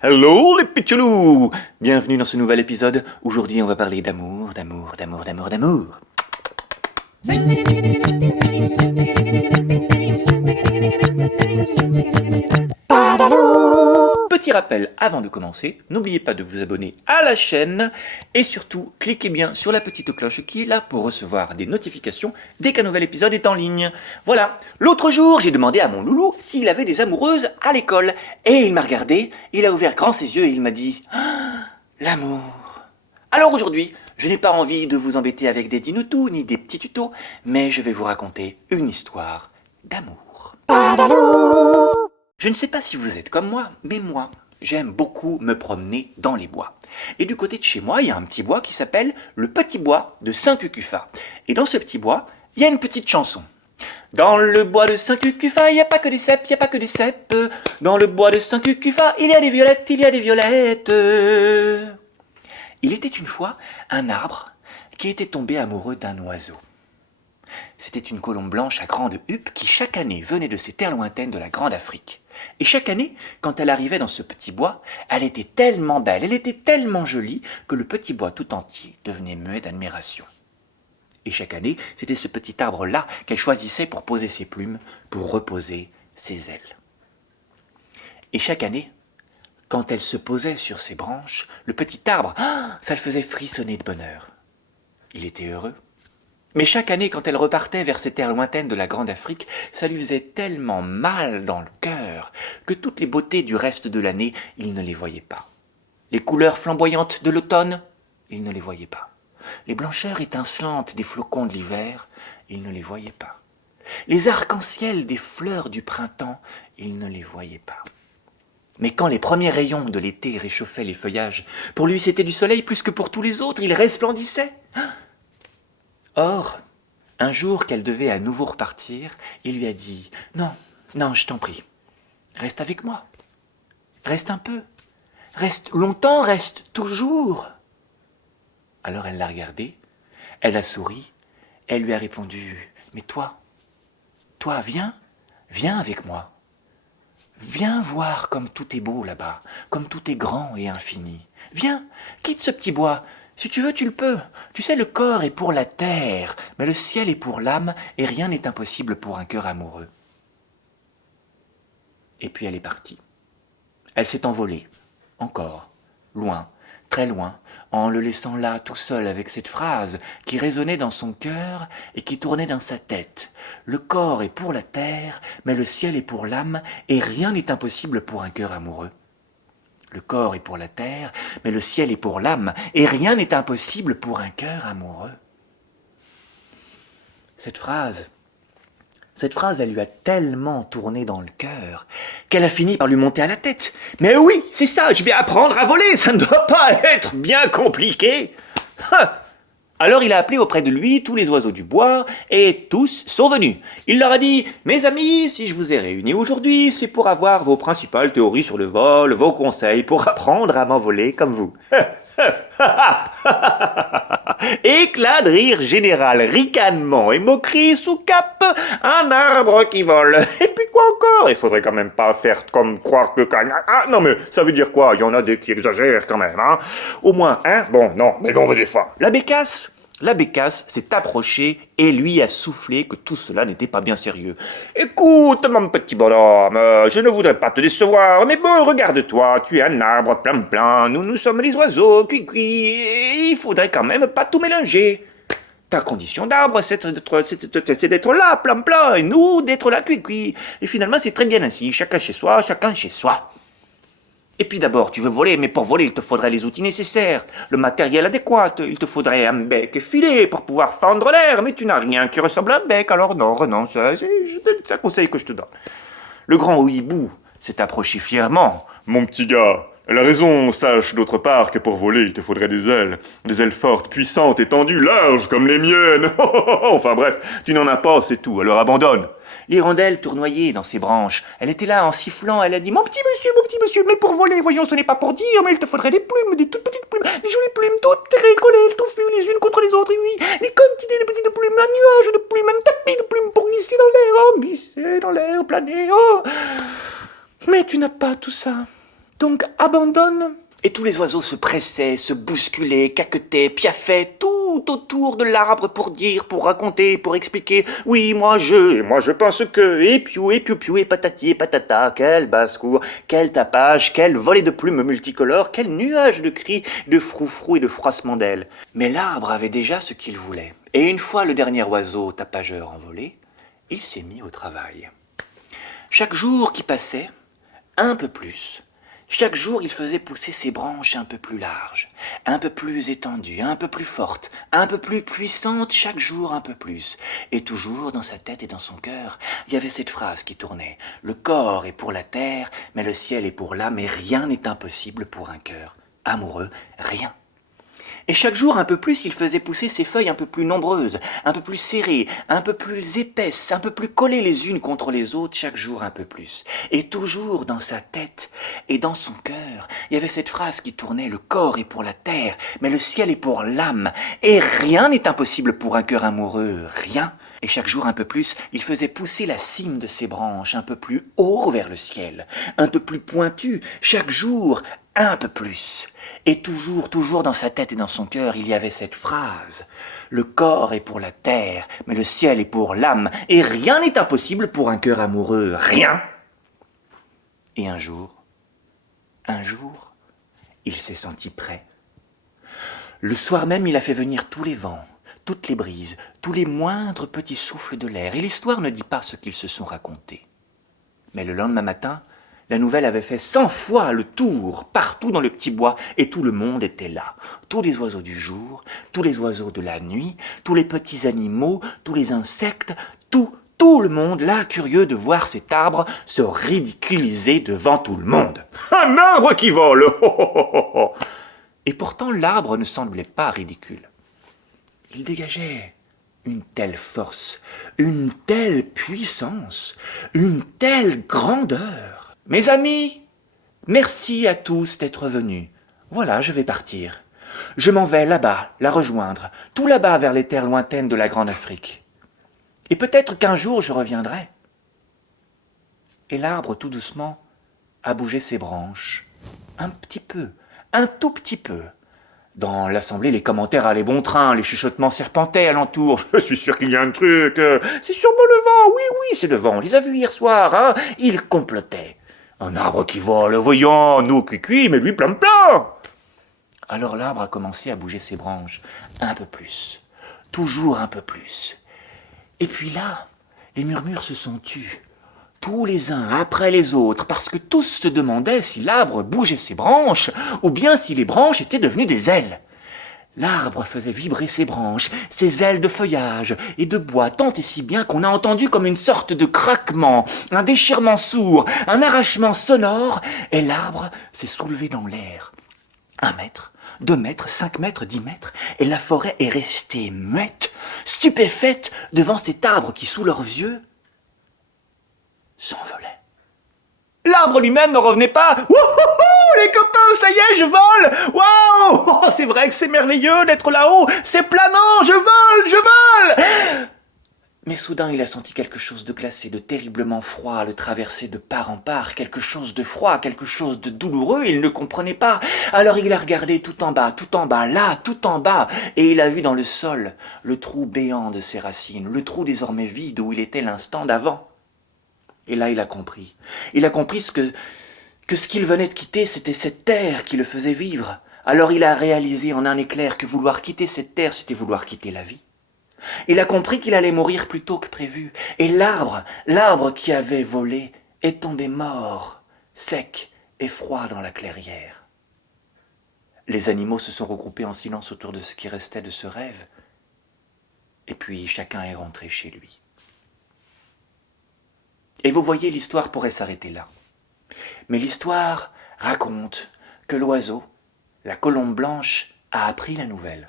Hello les pitchoulous! Bienvenue dans ce nouvel épisode. Aujourd'hui, on va parler d'amour, d'amour, d'amour, d'amour, d'amour. Petit rappel avant de commencer, n'oubliez pas de vous abonner à la chaîne et surtout cliquez bien sur la petite cloche qui est là pour recevoir des notifications dès qu'un nouvel épisode est en ligne. Voilà, l'autre jour j'ai demandé à mon loulou s'il avait des amoureuses à l'école et il m'a regardé, il a ouvert grand ses yeux et il m'a dit ah, l'amour. Alors aujourd'hui, je n'ai pas envie de vous embêter avec des dinoutous ni des petits tutos, mais je vais vous raconter une histoire d'amour. Je ne sais pas si vous êtes comme moi, mais moi, j'aime beaucoup me promener dans les bois. Et du côté de chez moi, il y a un petit bois qui s'appelle le Petit Bois de Saint-Cucufa. Et dans ce petit bois, il y a une petite chanson. Dans le bois de Saint-Cucufa, il n'y a pas que des cèpes, il n'y a pas que des cèpes. Dans le bois de Saint-Cucufa, il y a des violettes, il y a des violettes. Il était une fois un arbre qui était tombé amoureux d'un oiseau. C'était une colombe blanche à grande huppe qui chaque année venait de ces terres lointaines de la Grande Afrique. Et chaque année, quand elle arrivait dans ce petit bois, elle était tellement belle, elle était tellement jolie que le petit bois tout entier devenait muet d'admiration. Et chaque année, c'était ce petit arbre-là qu'elle choisissait pour poser ses plumes, pour reposer ses ailes. Et chaque année, quand elle se posait sur ses branches, le petit arbre, ça le faisait frissonner de bonheur. Il était heureux. Mais chaque année, quand elle repartait vers ces terres lointaines de la Grande Afrique, ça lui faisait tellement mal dans le cœur que toutes les beautés du reste de l'année, il ne les voyait pas. Les couleurs flamboyantes de l'automne, il ne les voyait pas. Les blancheurs étincelantes des flocons de l'hiver, il ne les voyait pas. Les arcs-en-ciel des fleurs du printemps, il ne les voyait pas. Mais quand les premiers rayons de l'été réchauffaient les feuillages, pour lui c'était du soleil plus que pour tous les autres, il resplendissait. Or, un jour qu'elle devait à nouveau repartir, il lui a dit « Non, non, je t'en prie, reste avec moi, reste un peu, reste longtemps, reste toujours. » Alors elle l'a regardé, elle a souri, elle lui a répondu « Mais toi, viens, viens avec moi. Viens voir comme tout est beau là-bas, comme tout est grand et infini. Viens, quitte ce petit bois. Si tu veux, tu le peux. Tu sais, le corps est pour la terre, mais le ciel est pour l'âme, et rien n'est impossible pour un cœur amoureux. » Et puis elle est partie. Elle s'est envolée, encore, loin, très loin, en le laissant là tout seul avec cette phrase qui résonnait dans son cœur et qui tournait dans sa tête. Le corps est pour la terre, mais le ciel est pour l'âme, et rien n'est impossible pour un cœur amoureux. Le corps est pour la terre, mais le ciel est pour l'âme, et rien n'est impossible pour un cœur amoureux. Cette phrase, elle lui a tellement tourné dans le cœur qu'elle a fini par lui monter à la tête. Mais oui, c'est ça, je vais apprendre à voler, ça ne doit pas être bien compliqué. Alors il a appelé auprès de lui tous les oiseaux du bois, et tous sont venus. Il leur a dit « Mes amis, si je vous ai réunis aujourd'hui, c'est pour avoir vos principales théories sur le vol, vos conseils pour apprendre à m'envoler comme vous. » Éclat de rire général, ricanement et moquerie sous cape, un arbre qui vole. Et puis quoi encore? Il faudrait quand même pas faire comme croire que... Ah non mais ça veut dire quoi? Il y en a des qui exagèrent quand même, hein? Au moins, hein? Bon, non, mais bon, des fois. La bécasse s'est approchée et lui a soufflé que tout cela n'était pas bien sérieux. « Écoute, mon petit bonhomme, je ne voudrais pas te décevoir, mais bon, regarde-toi, tu es un arbre plein, nous sommes les oiseaux, cui, et il faudrait quand même pas tout mélanger. Ta condition d'arbre, c'est d'être là, plein, et nous, d'être là, cui. Et finalement, c'est très bien ainsi, chacun chez soi. Et puis d'abord, tu veux voler, mais pour voler, il te faudrait les outils nécessaires, le matériel adéquat, il te faudrait un bec effilé pour pouvoir fendre l'air, mais tu n'as rien qui ressemble à un bec, alors non, renonce, c'est un conseil que je te donne. » Le grand hibou s'est approché fièrement. « Mon petit gars, elle a raison, sache d'autre part que pour voler, il te faudrait des ailes fortes, puissantes, étendues, larges comme les miennes. Enfin bref, tu n'en as pas, c'est tout, alors abandonne. » L'hirondelle tournoyait dans ses branches. Elle était là en sifflant, elle a dit « Mon petit monsieur, mais pour voler, voyons, ce n'est pas pour dire, mais il te faudrait des plumes, des toutes petites plumes, des jolies plumes, toutes collées, touffues les unes contre les autres, et oui, des quantités de petites plumes, un nuage de plumes, un tapis de plumes pour glisser dans l'air, planer, oh. Mais tu n'as pas tout ça. Donc abandonne. Et tous les oiseaux se pressaient, se bousculaient, caquetaient, piaffaient tout autour de l'arbre pour dire, pour raconter, pour expliquer. Oui, moi je pense que, et piou, et patati, et patata, quel basse-cour, quel tapage, quel volet de plumes multicolores, quel nuage de cris, de froufrou et de froissements d'ailes. Mais l'arbre avait déjà ce qu'il voulait. Et une fois le dernier oiseau tapageur envolé, il s'est mis au travail. Chaque jour qui passait, un peu plus, chaque jour, il faisait pousser ses branches un peu plus larges, un peu plus étendues, un peu plus fortes, un peu plus puissantes, chaque jour un peu plus. Et toujours dans sa tête et dans son cœur, il y avait cette phrase qui tournait. Le corps est pour la terre, mais le ciel est pour l'âme, et rien n'est impossible pour un cœur amoureux, rien. Et chaque jour un peu plus, il faisait pousser ses feuilles un peu plus nombreuses, un peu plus serrées, un peu plus épaisses, un peu plus collées les unes contre les autres, chaque jour un peu plus. Et toujours dans sa tête et dans son cœur, il y avait cette phrase qui tournait, le corps est pour la terre, mais le ciel est pour l'âme. Et rien n'est impossible pour un cœur amoureux, rien. Et chaque jour un peu plus, il faisait pousser la cime de ses branches un peu plus haut vers le ciel, un peu plus pointu, chaque jour un peu plus. Et toujours, toujours dans sa tête et dans son cœur, il y avait cette phrase. Le corps est pour la terre, mais le ciel est pour l'âme, et rien n'est impossible pour un cœur amoureux, rien. Et un jour, il s'est senti prêt. Le soir même, il a fait venir tous les vents, toutes les brises, tous les moindres petits souffles de l'air, et l'histoire ne dit pas ce qu'ils se sont racontés. Mais le lendemain matin, la nouvelle avait fait 100 fois le tour, partout dans le petit bois, et tout le monde était là. Tous les oiseaux du jour, tous les oiseaux de la nuit, tous les petits animaux, tous les insectes, tout le monde là, curieux de voir cet arbre se ridiculiser devant tout le monde. Un arbre qui vole! Oh, oh, oh, oh. Et pourtant l'arbre ne semblait pas ridicule. Il dégageait une telle force, une telle puissance, une telle grandeur. Mes amis, merci à tous d'être venus. Voilà, je vais partir. Je m'en vais là-bas, la rejoindre, tout là-bas vers les terres lointaines de la Grande Afrique. Et peut-être qu'un jour je reviendrai. Et l'arbre, tout doucement, a bougé ses branches, un petit peu, un tout petit peu. Dans l'assemblée, les commentaires allaient bon train, les chuchotements serpentaient alentour. Je suis sûr qu'il y a un truc. C'est sûrement le vent. Oui, c'est le vent. On les a vus hier soir, hein. Ils complotaient. Un arbre qui vole, voyons, nous cuicui, mais lui plein. Alors l'arbre a commencé à bouger ses branches, un peu plus, toujours un peu plus. Et puis là, les murmures se sont tus, tous les uns après les autres, parce que tous se demandaient si l'arbre bougeait ses branches, ou bien si les branches étaient devenues des ailes. L'arbre faisait vibrer ses branches, ses ailes de feuillage et de bois, tant et si bien qu'on a entendu comme une sorte de craquement, un déchirement sourd, un arrachement sonore, et l'arbre s'est soulevé dans l'air. 1 mètre, 2 mètres, 5 mètres, 10 mètres, et la forêt est restée muette, stupéfaite devant cet arbre qui, sous leurs yeux, s'envolait. L'arbre lui-même ne revenait pas. Wouhou, les copains, ça y est, je vole. Waouh, oh, c'est vrai que c'est merveilleux d'être là-haut. C'est planant, je vole. Mais soudain, il a senti quelque chose de glacé, de terriblement froid le traverser de part en part, quelque chose de froid, quelque chose de douloureux, il ne comprenait pas. Alors il a regardé tout en bas, là, tout en bas, et il a vu dans le sol le trou béant de ses racines, le trou désormais vide où il était l'instant d'avant. Et là, il a compris. Il a compris que ce qu'il venait de quitter, c'était cette terre qui le faisait vivre. Alors il a réalisé en un éclair que vouloir quitter cette terre, c'était vouloir quitter la vie. Il a compris qu'il allait mourir plus tôt que prévu. Et l'arbre qui avait volé, est tombé mort, sec et froid dans la clairière. Les animaux se sont regroupés en silence autour de ce qui restait de ce rêve. Et puis chacun est rentré chez lui. Et vous voyez, l'histoire pourrait s'arrêter là. Mais l'histoire raconte que l'oiseau, la colombe blanche, a appris la nouvelle,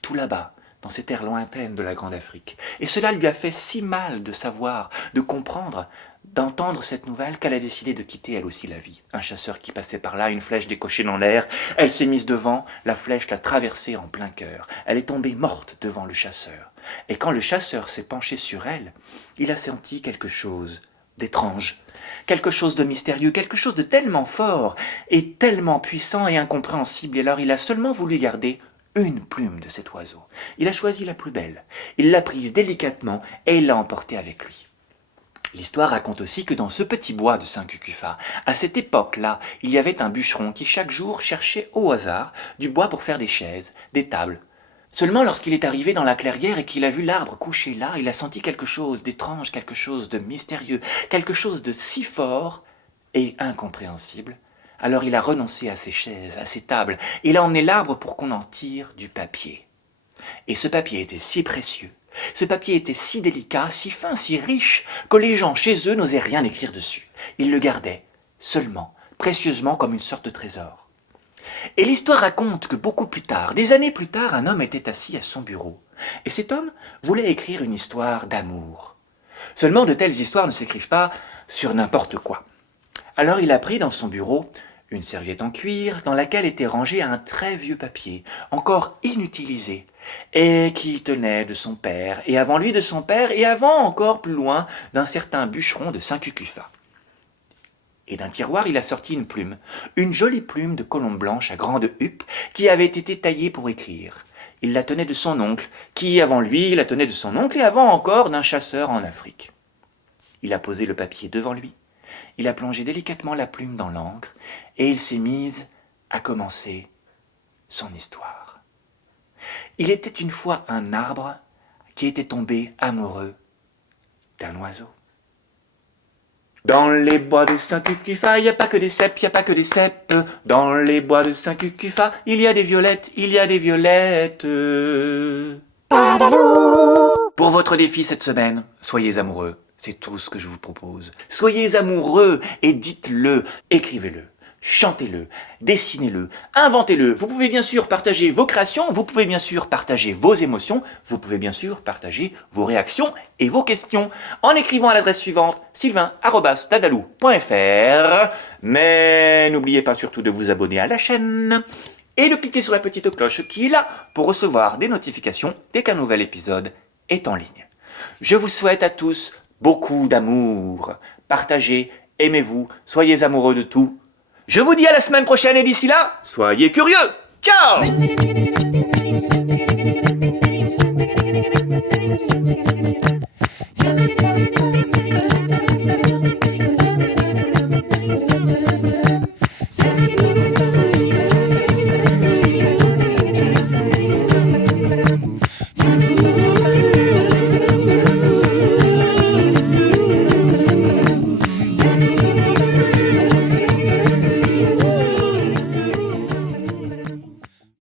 tout là-bas, dans ces terres lointaines de la Grande Afrique. Et cela lui a fait si mal de savoir, de comprendre, d'entendre cette nouvelle qu'elle a décidé de quitter elle aussi la vie. Un chasseur qui passait par là, une flèche décochée dans l'air, elle s'est mise devant, la flèche l'a traversée en plein cœur. Elle est tombée morte devant le chasseur. Et quand le chasseur s'est penché sur elle, il a senti quelque chose d'étrange, quelque chose de mystérieux, quelque chose de tellement fort et tellement puissant et incompréhensible. Et alors il a seulement voulu garder une plume de cet oiseau. Il a choisi la plus belle, il l'a prise délicatement et il l'a emportée avec lui. L'histoire raconte aussi que dans ce petit bois de Saint-Cucufa, à cette époque-là, il y avait un bûcheron qui chaque jour cherchait au hasard du bois pour faire des chaises, des tables. Seulement lorsqu'il est arrivé dans la clairière et qu'il a vu l'arbre couché là, il a senti quelque chose d'étrange, quelque chose de mystérieux, quelque chose de si fort et incompréhensible. Alors il a renoncé à ses chaises, à ses tables, il a emmené l'arbre pour qu'on en tire du papier. Et ce papier était si précieux, ce papier était si délicat, si fin, si riche, que les gens chez eux n'osaient rien écrire dessus. Ils le gardaient, seulement, précieusement comme une sorte de trésor. Et l'histoire raconte que beaucoup plus tard, des années plus tard, un homme était assis à son bureau. Et cet homme voulait écrire une histoire d'amour. Seulement de telles histoires ne s'écrivent pas sur n'importe quoi. Alors il a pris dans son bureau une serviette en cuir dans laquelle était rangé un très vieux papier, encore inutilisé, et qui tenait de son père, et avant lui de son père, et avant encore plus loin d'un certain bûcheron de Saint-Cucufa. Et d'un tiroir il a sorti une plume, une jolie plume de colombe blanche à grande huppe qui avait été taillée pour écrire. Il la tenait de son oncle, qui avant lui la tenait de son oncle, et avant encore d'un chasseur en Afrique. Il a posé le papier devant lui, il a plongé délicatement la plume dans l'encre, et il s'est mis à commencer son histoire. Il était une fois un arbre qui était tombé amoureux d'un oiseau. Dans les bois de Saint-Cucufa, il n'y a pas que des cèpes, il n'y a pas que des cèpes. Dans les bois de Saint-Cucufa, il y a des violettes, il y a des violettes. Pour votre défi cette semaine, soyez amoureux. C'est tout ce que je vous propose. Soyez amoureux et dites-le, écrivez-le, chantez-le, dessinez-le, inventez-le. Vous pouvez bien sûr partager vos créations, vous pouvez bien sûr partager vos émotions, vous pouvez bien sûr partager vos réactions et vos questions en écrivant à l'adresse suivante sylvain@dadalou.fr. Mais n'oubliez pas surtout de vous abonner à la chaîne et de cliquer sur la petite cloche qui est là pour recevoir des notifications dès qu'un nouvel épisode est en ligne. Je vous souhaite à tous beaucoup d'amour. Partagez, aimez-vous, soyez amoureux de tout. Je vous dis à la semaine prochaine et d'ici là, soyez curieux. Ciao!